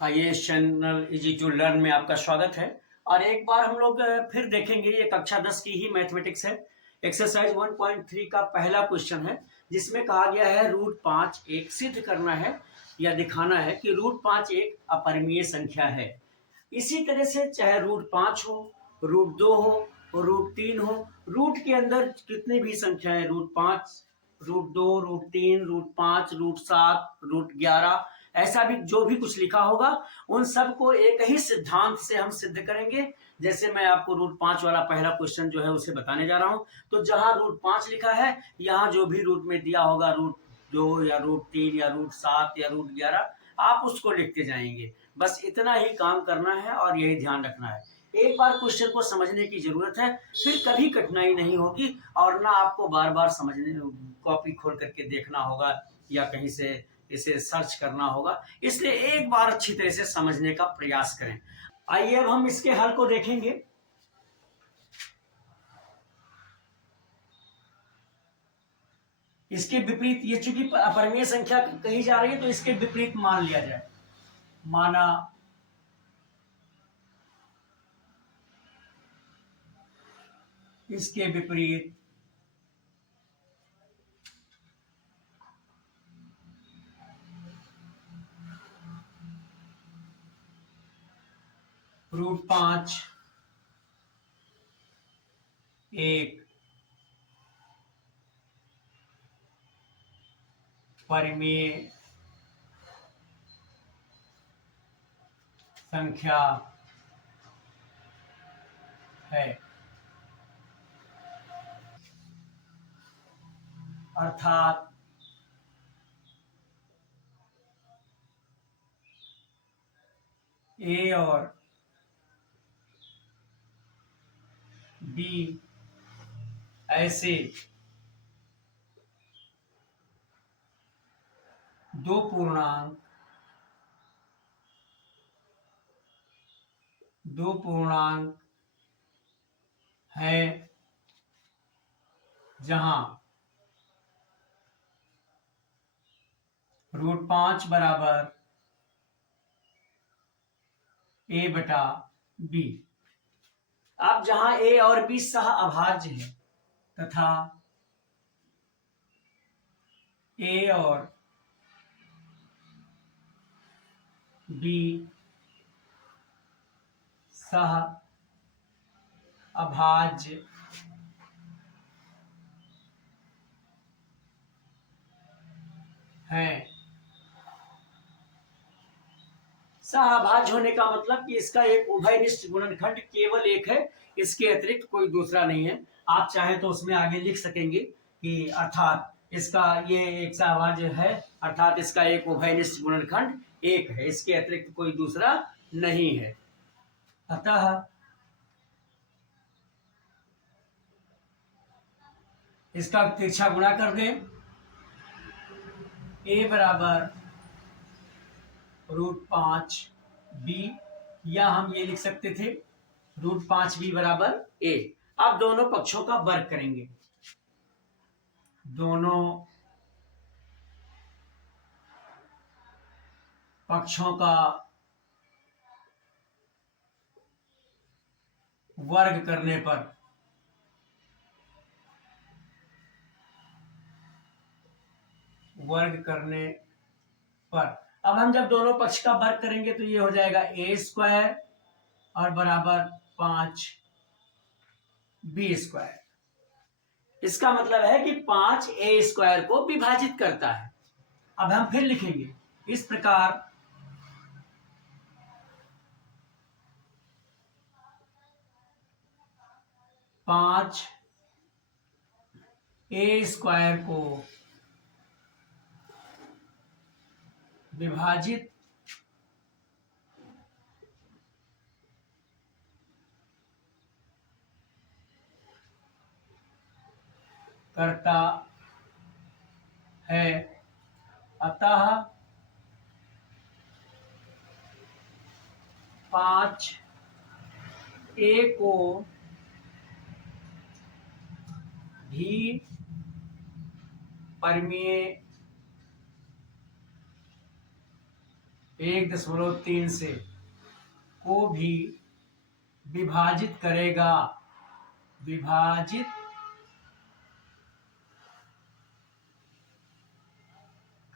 IAS channel easy to learn में आपका स्वागत है। और एक बार हम लोग फिर देखेंगे, ये कक्षा 10 की ही मैथमेटिक्स है। एक्सरसाइज 1.3 का पहला क्वेश्चन है, जिसमें कहा गया है रूट 5 एक सिद्ध करना है या दिखाना है कि रूट 5 एक अपरिमेय संख्या है। इसी तरह से चाहे रूट 5 हो, रूट 2 हो और रूट 3 हो, रूट के अंदर कितनी भी संख्याएं, root 5, root 2, root 3, root 5, root 7, root 11, ऐसा भी जो भी कुछ लिखा होगा, उन सबको एक ही सिद्धांत से हम सिद्ध करेंगे। जैसे मैं आपको रूट 5 वाला पहला क्वेश्चन जो है उसे बताने जा रहा हूं। तो जहां रूट 5 लिखा है, यहां जो भी रूट में दिया होगा, रूट 2 या रूट 3 या रूट 7 या रूट 11, आप उसको लिखते जाएंगे। बस इतना ही काम करना है और यही ध्यान रखना है। एक बार क्वेश्चन को समझने की जरूरत है, फिर कभी कठिनाई नहीं होगी और ना आपको बार बार समझने, कॉपी खोल करके देखना होगा या कहीं से इसे सर्च करना होगा। इसलिए एक बार अच्छी तरह से समझने का प्रयास करें। आइए अब हम इसके हल को देखेंगे। इसके विपरीत, ये चूंकि अपरिमेय संख्या कही जा रही है तो इसके विपरीत मान लिया जाए। माना इसके विपरीत रूट 5 एक परिमेय संख्या है, अर्थात ए और बी ऐसे दो पूर्णांक है जहां रूट 5 बराबर ए बटा बी। अब जहां ए और बी सह अभाज्य है तथा ए और बी सह अभाज्य है। सहअभाज्य होने का मतलब कि इसका एक उभयनिष्ठ गुणनखंड केवल एक है, इसके अतिरिक्त कोई दूसरा नहीं है। आप चाहें तो उसमें आगे लिख सकेंगे कि अर्थात इसका ये एक सहअभाज्य है, अर्थात इसका एक उभयनिष्ठ गुणनखंड एक है, इसके अतिरिक्त कोई दूसरा नहीं है। अतः इसका तिरछा गुणा कर दें। ए बराबर रूट 5 बी, या हम ये लिख सकते थे रूट 5 बी बराबर ए। अब दोनों पक्षों का वर्ग करेंगे। दोनों पक्षों का वर्ग करने पर अब हम जब दोनों पक्ष का वर्ग करेंगे तो ये हो जाएगा ए स्क्वायर और बराबर 5 बी स्क्वायर। इसका मतलब है कि 5 ए स्क्वायर को विभाजित करता है। अब हम फिर लिखेंगे इस प्रकार, 5 ए स्क्वायर को विभाजित करता है, अतः 5 ए को भी परिमेय 1.3 से को भी विभाजित करेगा, विभाजित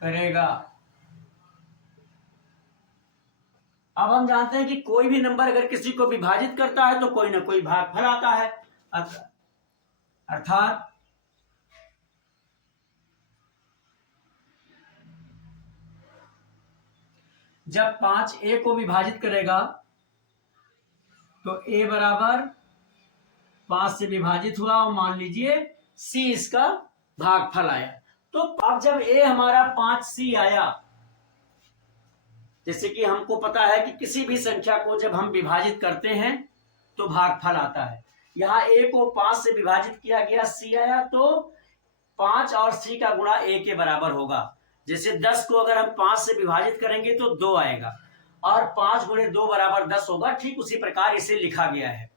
करेगा। अब हम जानते हैं कि कोई भी नंबर अगर किसी को विभाजित करता है तो कोई ना कोई भागफल आता है, अर्थात जब 5 a को विभाजित करेगा तो a बराबर 5 से विभाजित हुआ और मान लीजिए c इसका भागफल आया। तो अब जब a हमारा 5c आया, जैसे कि हमको पता है कि किसी भी संख्या को जब हम विभाजित करते हैं तो भागफल आता है। यहाँ a को 5 से विभाजित किया गया, c आया, तो 5 और c का गुणा a के बराबर होगा। जैसे 10 को अगर हम 5 से विभाजित करेंगे तो 2 आएगा और 5 गुणे 2 बराबर 10 होगा। ठीक उसी प्रकार इसे लिखा गया है।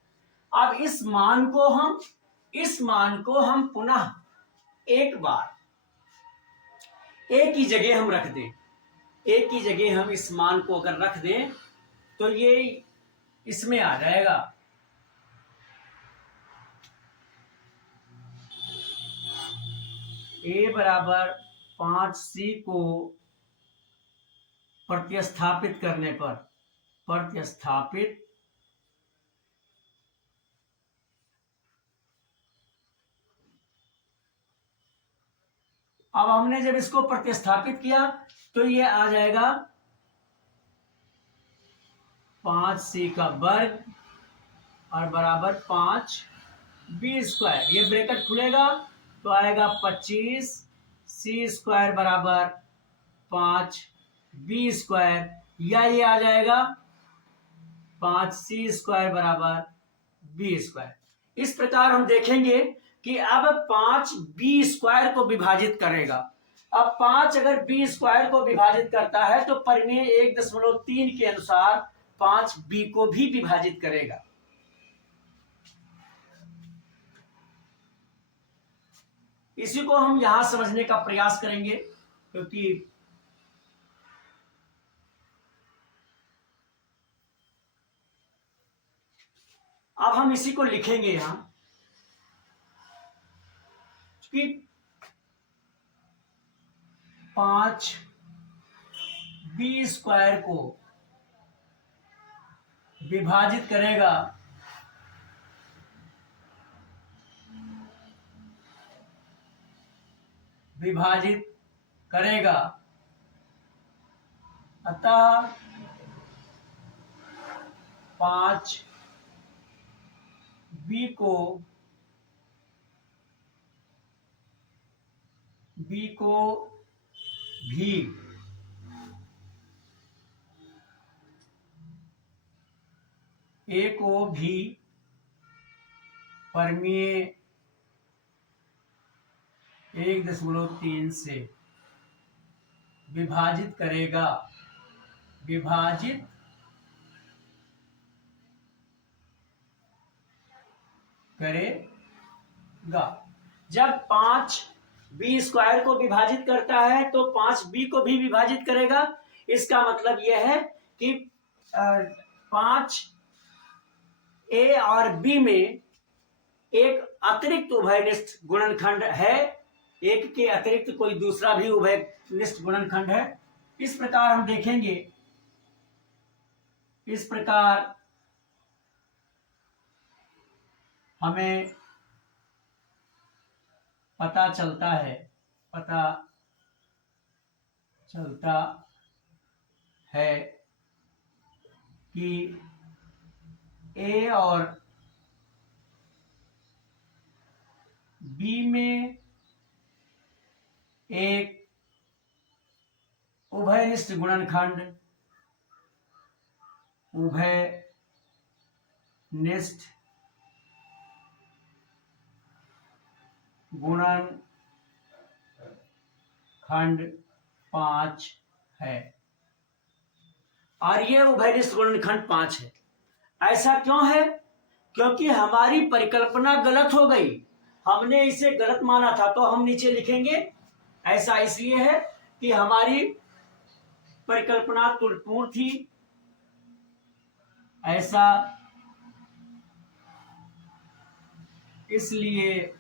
अब इस मान को हम पुनः एक बार a की जगह हम रख दें, a की जगह हम इस मान को अगर रख दें तो ये इसमें आ जाएगा। a बराबर 5c को प्रतिस्थापित करने पर, अब हमने जब इसको प्रतिस्थापित किया तो ये आ जाएगा 5c का वर्ग और बराबर 5b स्क्वायर। ये ब्रैकेट खुलेगा तो आएगा 25 c स्क्वायर बराबर 5b स्क्वायर, या ये आ जाएगा 5c स्क्वायर बराबर b स्क्वायर। इस प्रकार हम देखेंगे कि अब 5b स्क्वायर को विभाजित करेगा। अब 5 अगर b स्क्वायर को विभाजित करता है तो परिमेय 1.3 के अनुसार 5b को भी विभाजित करेगा। इसी को हम यहां समझने का प्रयास करेंगे, क्योंकि अब हम इसी को लिखेंगे यहां कि 5b स्क्वायर को विभाजित करेगा अतः 5b को भी a को भी परिमेय 1.3 से विभाजित करेगा, जब 5b स्क्वायर को विभाजित करता है तो 5b को भी विभाजित करेगा। इसका मतलब यह है कि 5a और b में एक अतिरिक्त उभयनिष्ठ गुणनखंड है, एक के अतिरिक्त कोई दूसरा भी उभयनिष्ठ गुणनखंड है। इस प्रकार हम देखेंगे, इस प्रकार हमें पता चलता है कि a और b में एक उभयनिष्ठ गुणनखंड गुणनखंड 5 है और ये उभयनिष्ठ गुणनखंड 5 है। ऐसा क्यों है? क्योंकि हमारी परिकल्पना गलत हो गई, हमने इसे गलत माना था। तो हम नीचे लिखेंगे ऐसा इसलिए है कि हमारी परिकल्पना त्रुटिपूर्ण थी, ऐसा इसलिए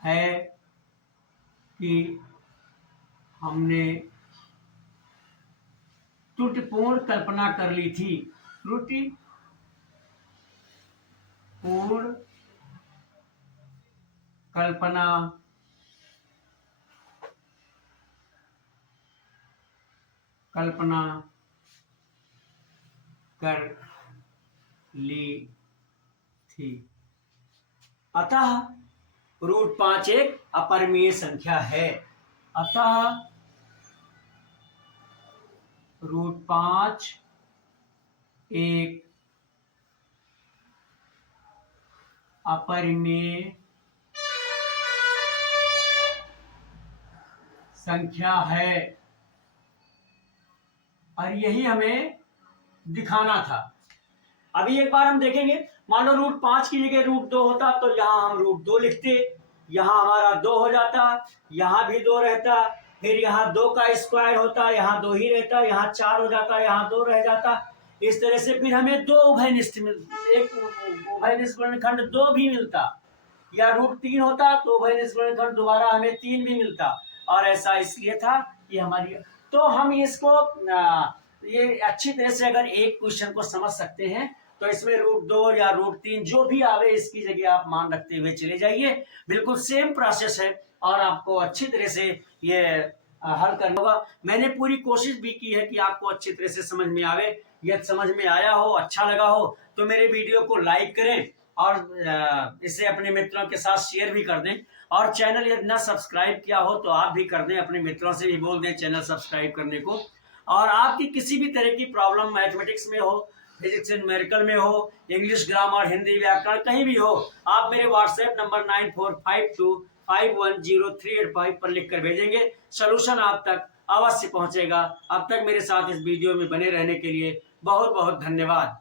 है कि हमने त्रुटिपूर्ण कल्पना कर ली थी। त्रुटिपूर्ण कल्पना कर ली थी। अतः √5 एक अपरिमेय संख्या है। अतः √5 एक अपरिमेय संख्या है और यही हमें दिखाना था। अभी एक बार हम देखेंगे, मान लो √5 की जगह √2 होता तो यहाँ हम √2 लिखते, यहाँ हमारा 2 हो जाता, यहाँ भी 2 रहता, फिर यहाँ 2 का स्क्वायर होता, यहाँ 2 ही रहता, यहाँ 4 हो जाता, यहाँ 2 रह जाता। इस तरह से फिर हमें 2 उभयनिष्ठ एक उभयनिष्ठ गुणनखंड 2 भी मिलता, या √3 होता तो उभयनिष्ठ गुणनखंड दोबारा हमें 3 भी मिलता। और ऐसा इसलिए था कि हमारी, तो हम इसको ये अच्छी तरह से अगर एक क्वेश्चन को समझ सकते हैं तो इसमें √2 या √3 जो भी आवे इसकी जगह आप मान रखते हुए चले जाइए। बिल्कुल सेम प्रोसेस है और आपको अच्छी तरह से ये हल करना होगा। मैंने पूरी कोशिश भी की है कि आपको अच्छी तरह से समझ में आवे। यदि समझ में आया हो, अच्छा लगा हो तो मेरे वीडियो को लाइक करें और इसे अपने मित्रों के साथ शेयर भी कर दें। और चैनल यदि ना सब्सक्राइब किया हो तो आप भी कर दें, अपने मित्रों से भी बोल दें चैनल सब्सक्राइब करने को। और आपकी किसी भी तरह की प्रॉब्लम मैथमेटिक्स में हो, फिजिक्स एंड न्यूमेरिकल में हो, इंग्लिश ग्रामर, हिंदी व्याकरण कहीं भी हो, आप मेरे व्हाट्सएप नंबर 9452510385 पर लिख कर भेजेंगे, सलूशन आप तक अवश्य पहुंचेगा। अब तक मेरे साथ इस वीडियो में बने रहने के लिए बहुत बहुत धन्यवाद।